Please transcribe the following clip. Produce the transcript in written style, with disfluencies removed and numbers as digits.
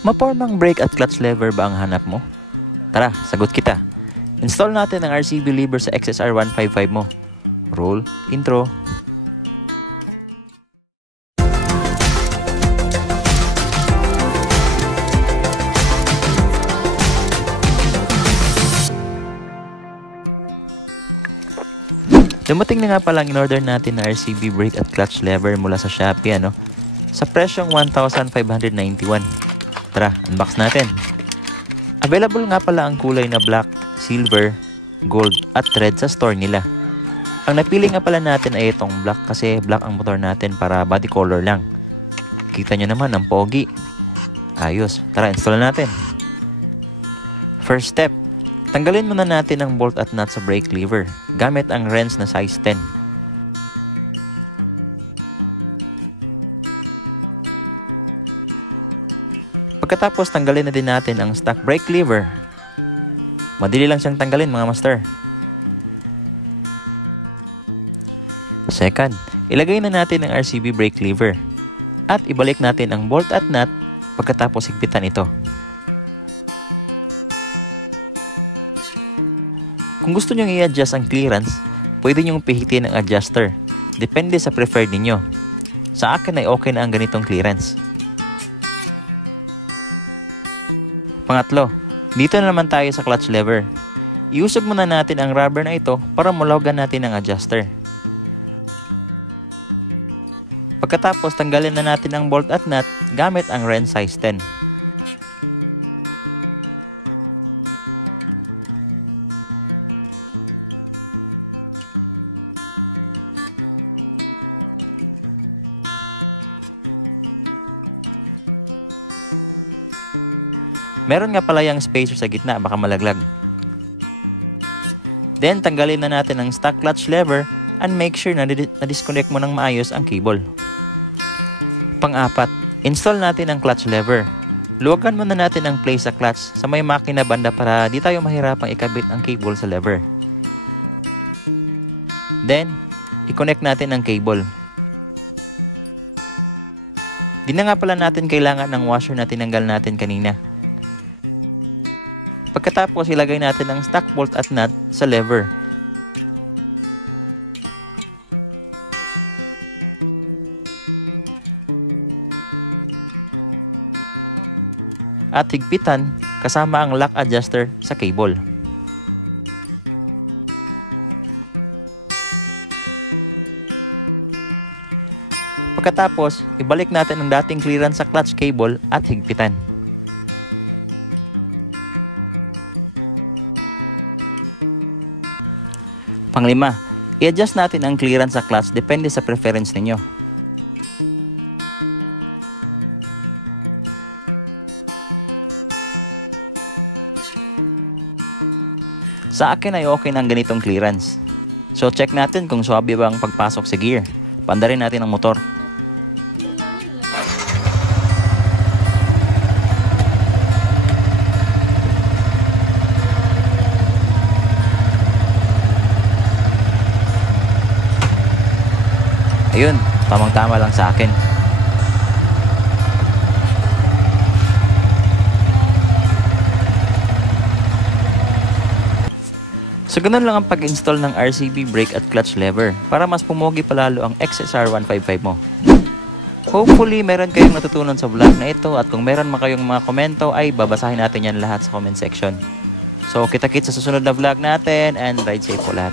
Mapormang brake at clutch lever ba ang hanap mo? Tara, sagot kita. Install natin ang RCB lever sa XSR 155 mo. Roll, intro. Dumating na nga palang in-order natin na RCB brake at clutch lever mula sa Shopee, sa presyong 1,591. Tara, unbox natin. Available nga pala ang kulay na black, silver, gold at red sa store nila. Ang napili nga pala natin ay itong black kasi black ang motor natin para body color lang. Kita nyo naman ang pogi. Ayos, tara install natin. First step, tanggalin muna natin ang bolt at nut sa brake lever gamit ang wrench na size 10. Pagkatapos tanggalin na din natin ang stock brake lever. Madali lang siyang tanggalin mga master. Second, ilagay na natin ang RCB brake lever at ibalik natin ang bolt at nut pagkatapos higpitan ito. Kung gusto nyo i-adjust ang clearance, pwede nyo pihitin ang adjuster. Depende sa preferred ninyo. Sa akin ay okay na ang ganitong clearance. Pangatlo, dito na naman tayo sa clutch lever. Iusog muna natin ang rubber na ito para malogan natin ang adjuster. Pagkatapos tanggalin na natin ang bolt at nut gamit ang wrench size 10. Meron nga pala yung spacer sa gitna, baka malaglag. Then, tanggalin na natin ang stock clutch lever and make sure na na-disconnect mo ng maayos ang cable. Pang-apat, install natin ang clutch lever. Luwagan muna natin ang place sa clutch sa may makina banda para di tayo mahirapang ikabit ang cable sa lever. Then, i-connect natin ang cable. Di na nga pala natin kailangan ng washer na tinanggal natin kanina. Pagkatapos, ilagay natin ang stock bolt at nut sa lever. At higpitan kasama ang lock adjuster sa cable. Pagkatapos, ibalik natin ang dating clearance sa clutch cable at higpitan. Panglima, i-adjust natin ang clearance sa clutch depende sa preference ninyo. Sa akin ay okay na ang ganitong clearance. So check natin kung swabe ba ang pagpasok sa gear. Pandarin natin ang motor. Ayun, tamang-tama lang sa akin. So ganun lang ang pag-install ng RCB brake at clutch lever para mas pumogi palalo ang XSR 155 mo. Hopefully meron kayong natutunan sa vlog na ito at kung meron man kayong mga komento ay babasahin natin yan lahat sa comment section. So kita-kits sa susunod na vlog natin and ride safe po lahat.